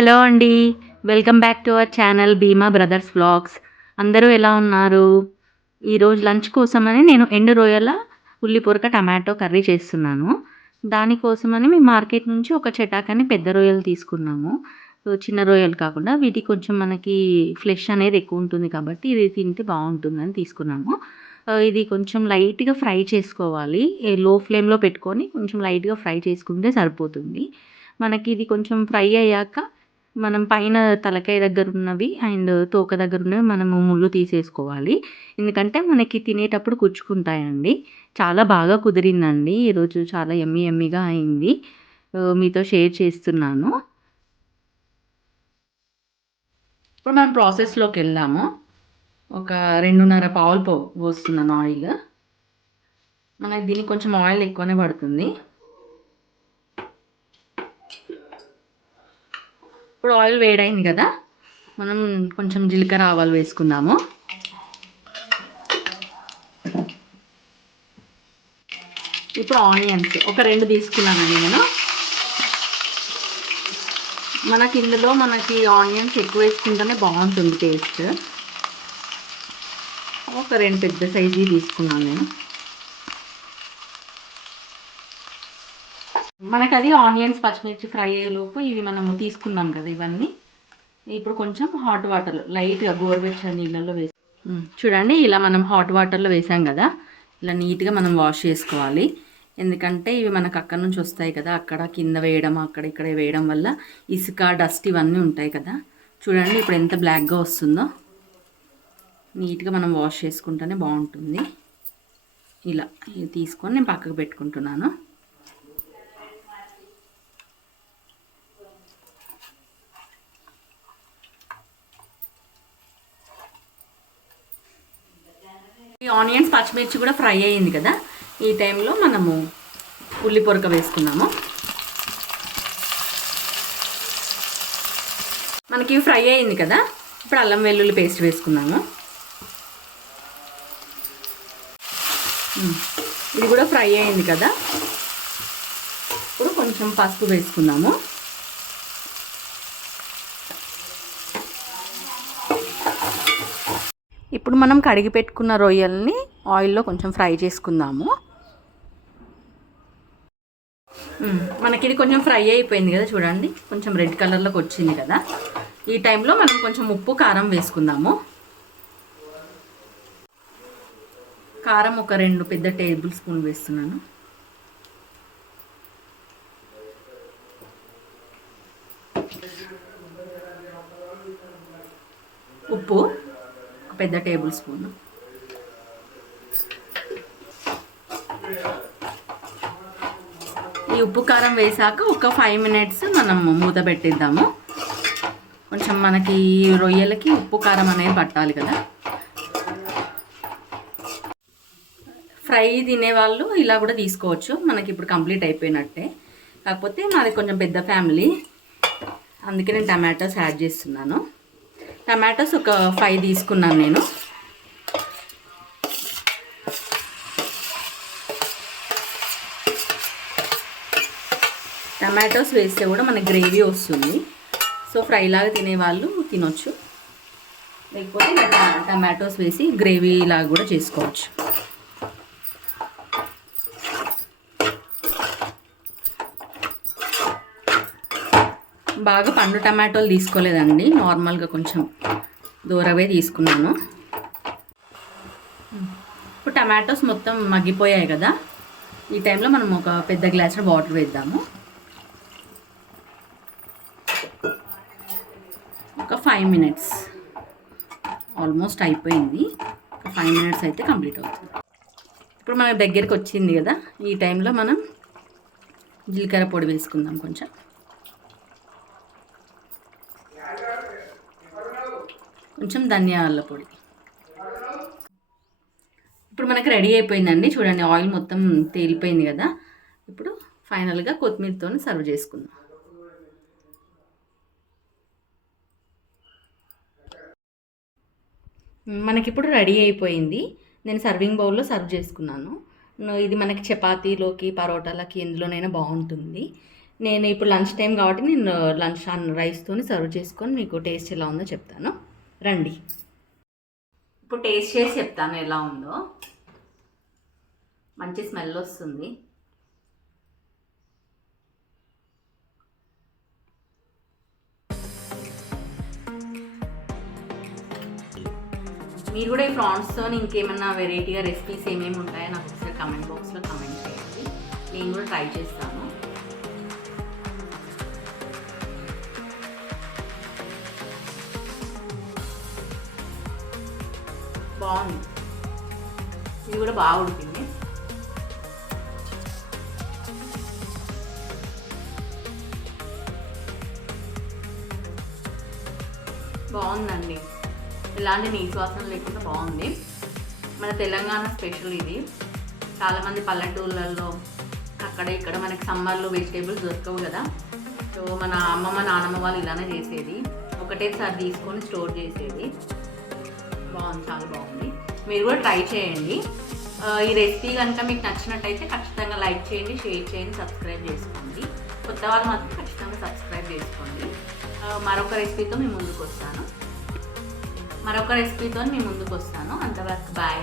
Hello అండి. Welcome back to our channel Bhima brothers vlogs. అందరూ ఎలా ఉన్నారు? ఈరోజు లంచ్ కోసమని నేను ఎండు రొయ్యల ఉల్లి పొరక టమాటో కర్రీ చేస్తున్నాను. దానికోసమని మేము మార్కెట్ నుంచి ఒక చటాకని పెద్ద రొయ్యలు తీసుకున్నాము. చిన్న రొయ్యలు కాకుండా వీటికి కొంచెం మనకి ఫ్లెష్ అనేది ఎక్కువ ఉంటుంది కాబట్టి ఇది తింటే బాగుంటుందని తీసుకున్నాము. ఇది కొంచెం లైట్‌గా ఫ్రై చేసుకోవాలి. లో ఫ్లేమ్‌లో పెట్టుకొని కొంచెం లైట్‌గా ఫ్రై చేసుకుంటే సరిపోతుంది. మనకి ఇది కొంచెం ఫ్రై అయ్యాక మనం పైన తలకాయ దగ్గరున్నవి అండ్ తోక దగ్గరున్నవి మనము ముళ్ళు తీసేసుకోవాలి. ఎందుకంటే మనకి తినేటప్పుడు గుచ్చుకుంటాయండి. చాలా బాగా కుదిరిందండి. ఈరోజు చాలా యమ్మీ యమ్మీగా అయింది. మీతో షేర్ చేస్తున్నాను. ఇప్పుడు మనం ప్రాసెస్‌లోకెళ్దాము. ఒక 2:30 పావులు పోస్తున్నాను ఆయిల్. మనకి దీనికి కొంచెం ఆయిల్ ఎక్కువనే పడుతుంది. ఇప్పుడు ఆయిల్ వేడైంది కదా! మనం కొంచెం జీలకర్ర ఆవాలు వేసుకుందాము. ఇప్పుడు ఆనియన్స్ ఒక 2 తీసుకున్నానండి నేను. మనకి ఆనియన్స్ ఎక్కువ వేసుకుంటేనే బాగుంటుంది టేస్ట్. ఒక 2 పెద్ద సైజువి తీసుకున్నాను నేను. మనకది ఆనియన్స్ పచ్చిమిర్చి ఫ్రై అయ్యేలోపు ఇవి మనము తీసుకున్నాం కదా ఇవన్నీ. ఇప్పుడు కొంచెం హాట్ వాటర్ లైట్‌గా గోరువెచ్చని నీళ్ళల్లో వేసి చూడండి ఇలా మనం హాట్ వాటర్‌లో వేసాం కదా! ఇలా నీట్‌గా మనం వాష్ చేసుకోవాలి. ఎందుకంటే ఇవి మనకు అక్కడి నుంచి వస్తాయి కదా! అక్కడ కింద వేయడం, అక్కడ ఇక్కడ వేయడం వల్ల ఇసుక, డస్ట్ ఇవన్నీ ఉంటాయి కదా! చూడండి ఇప్పుడు ఎంత బ్లాక్‌గా వస్తుందో. నీట్‌గా మనం వాష్ చేసుకుంటేనే బాగుంటుంది. ఇలా ఇది తీసుకొని నేను పక్కకు పెట్టుకుంటున్నాను. ఈ ఆనియన్స్ పచ్చిమిర్చి కూడా ఫ్రై అయ్యింది కదా! ఈ టైంలో మనము ఉల్లి పొరక వేసుకున్నాము. మనకి ఇవి ఫ్రై అయ్యింది కదా! ఇప్పుడు అల్లం వెల్లుల్లి పేస్ట్ వేసుకున్నాము. ఇది కూడా ఫ్రై అయ్యింది కదా! ఇప్పుడు కొంచెం పసుపు వేసుకున్నాము. ఇప్పుడు మనం కడిగి పెట్టుకున్న రొయ్యల్ని ఆయిల్లో కొంచెం ఫ్రై చేసుకుందాము. మనకి ఇది కొంచెం ఫ్రై అయిపోయింది కదా చూడండి, కొంచెం రెడ్ కలర్లోకి వచ్చింది కదా. ఈ టైంలో మనం కొంచెం ఉప్పు కారం వేసుకుందాము. కారం ఒక 2 పెద్ద టేబుల్ స్పూన్ వేస్తున్నాను. ఉప్పు ఒక పెద్ద టేబుల్ స్పూన్. ఈ ఉప్పు కారం వేసాక ఒక 5 మినిట్స్ మనం మూత పెట్టిద్దాము. కొంచెం మనకి రొయ్యలకి ఉప్పు కారం అనేది పట్టాలి కదా. ఫ్రై తినేవాళ్ళు ఇలా కూడా తీసుకోవచ్చు. మనకి ఇప్పుడు కంప్లీట్ అయిపోయినట్టే. కాకపోతే మాది కొంచెం పెద్ద ఫ్యామిలీ, అందుకే నేను టమాటోస్ యాడ్ చేస్తున్నాను. టమాటోస్ ఒక 5 తీసుకున్నాను నేను. టమాటోస్ వేస్తే కూడా మనకి గ్రేవీ వస్తుంది. సో ఫ్రై లాగా తినేవాళ్ళు తినొచ్చు, లేకపోతే టమాటోస్ వేసి గ్రేవీ లాగా కూడా చేసుకోవచ్చు. బాగా పండు టమాటోలు తీసుకోలేదండి, నార్మల్గా కొంచెం దూరవే తీసుకున్నాను. ఇప్పుడు టమాటోస్ మొత్తం మగ్గిపోయాయి కదా. ఈ టైంలో మనం ఒక పెద్ద గ్లాసులో వాటర్ వేద్దాము. ఒక 5 మినిట్స్ ఆల్మోస్ట్ అయిపోయింది. ఒక 5 మినిట్స్ అయితే కంప్లీట్ అవుతుంది. ఇప్పుడు మన దగ్గరికి వచ్చింది కదా. ఈ టైంలో మనం జీలకర్ర పొడి వేసుకుందాం, కొంచెం ధనియాల పొడి. ఇప్పుడు మనకి రెడీ అయిపోయిందండి. చూడండి ఆయిల్ మొత్తం తేలిపోయింది కదా. ఇప్పుడు ఫైనల్గా కొత్తిమీరతో సర్వ్ చేసుకుందాం. మనకిప్పుడు రెడీ అయిపోయింది. నేను సర్వింగ్ బౌల్లో సర్వ్ చేసుకున్నాను. ఇది మనకి చపాతీలోకి, పరోటాలకి ఎందులోనైనా బాగుంటుంది. నేను ఇప్పుడు లంచ్ టైం కాబట్టి నేను లంచ్ రైస్తో సర్వ్ చేసుకొని మీకు టేస్ట్ ఎలా ఉందో చెప్తాను, రండి. ఇప్పుడు టేస్ట్ చేసి చెప్తాను ఎలా ఉందో. మంచి స్మెల్ వస్తుంది. మీరు కూడా ఈ ప్రాన్స్తో ఇంకేమన్నా వెరైటీగా రెసిపీస్ ఏమేమి ఉంటాయో నాకు ఒకసారి కమెంట్ బాక్స్లో కమెంట్ చేయండి, నేను కూడా ట్రై చేస్తాను. బాగుంది, ఇది కూడా బాగా ఉడికింది. బాగుందండి, ఇలాంటి నీసు వాసన లేకుండా బాగుంది. మన తెలంగాణ స్పెషల్ ఇది. చాలామంది పల్లెటూళ్ళల్లో అక్కడ ఇక్కడ మనకి సమ్మర్లో వెజిటేబుల్స్ దొరకవు కదా, సో మన అమ్మమ్మ నాన్నమ్మ వాళ్ళు ఇలానే చేసేది, ఒకటేసారి తీసుకొని స్టోర్ చేసేది. బాగుంది, చాలా బాగుంది. మీరు కూడా ట్రై చేయండి. ఈ రెసిపీ కనుక మీకు నచ్చినట్టయితే ఖచ్చితంగా లైక్ చేయండి, షేర్ చేయండి, సబ్స్క్రైబ్ చేసుకోండి. కొత్త వాళ్ళు మాత్రం ఖచ్చితంగా సబ్స్క్రైబ్ చేసుకోండి. మరొక రెసిపీతో మీ ముందుకు వస్తాను. అంతవరకు బాయ్.